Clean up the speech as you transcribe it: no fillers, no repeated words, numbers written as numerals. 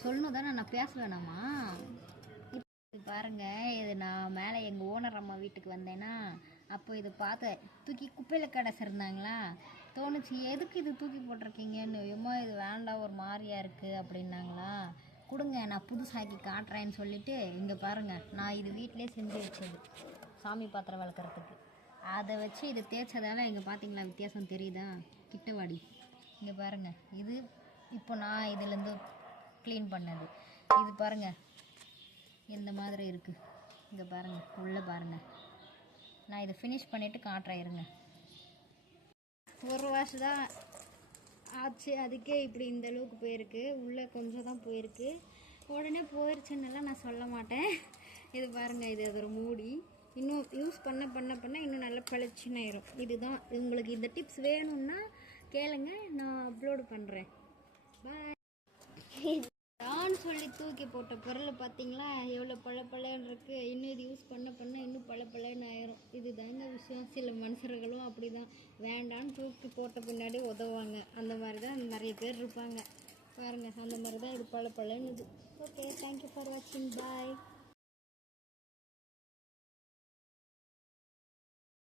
சொல்லணும் தானே, நான் பேச வேணாமா? இப்போ பாருங்கள், இது நான் மேலே எங்கள் ஓனர் அம்மா வீட்டுக்கு வந்தேன்னா அப்போ இதை பார்த்து தூக்கி குப்பையில் கிடச்சிருந்தாங்களா, தோணுச்சு எதுக்கு இது தூக்கி போட்டிருக்கீங்கன்னு. எம்மா இது வேண்டாம், ஒரு மாதிரியா இருக்குது அப்படின்னாங்களா. கொடுங்க நான் புதுசாக்கி காட்டுறேன்னு சொல்லிவிட்டு இங்கே பாருங்கள், நான் இது வீட்டிலே செஞ்சு வச்சது சாமி பாத்திரம் வளர்க்குறதுக்கு. அதை வச்சு இது தேய்ச்சதால இங்கே பார்த்தீங்களா வித்தியாசம் தெரியுதா? கிட்டவாடி இங்கே பாருங்கள், இது இப்போ நான் இதுலேருந்து க்ளீன் பண்ணது. இது பாருங்கள் இந்த மாதிரி இருக்குது. இங்கே பாருங்கள், உள்ளே பாருங்கள். நான் இதை ஃபினிஷ் பண்ணிவிட்டு காட்டுறேன் இருங்க. ஒரு வருஷம் தான் ஆச்சு, அதுக்கே இப்படி இந்த அளவுக்கு போயிருக்கு. உள்ளே கொஞ்சம் தான் போயிருக்கு. உடனே போயிடுச்சுன்னெல்லாம் நான் சொல்ல மாட்டேன். இது பாருங்கள், இது அதோட மூடி. இன்னும் யூஸ் பண்ண பண்ண பண்ண இன்னும் நல்லா பளிச்சுன்னு ஆயிரும். இதுதான் உங்களுக்கு இந்த டிப்ஸ் வேணும்னா கேளுங்க, நான் அப்லோடு பண்ணுறேன். பாய். நான் சொல்லி தூக்கி போட்ட பொருள் பார்த்தீங்களா எவ்வளோ பழப்பழன்னு இருக்குது. இன்னும் இது யூஸ் பண்ண பண்ண இன்னும் பழப்பழன்னு ஆயிரும். இது தாங்க விஷயம். சில மனுஷர்களும் அப்படி தான், வேண்டான்னு தூக்கி போட்ட பின்னாடி உதவுவாங்க. அந்த மாதிரி தான் நிறைய பேர் இருப்பாங்க பாருங்கள். அந்த மாதிரி தான் இது பழப்பழன்னு. ஓகே, தேங்க்யூ ஃபார் வாட்சிங். பாய்.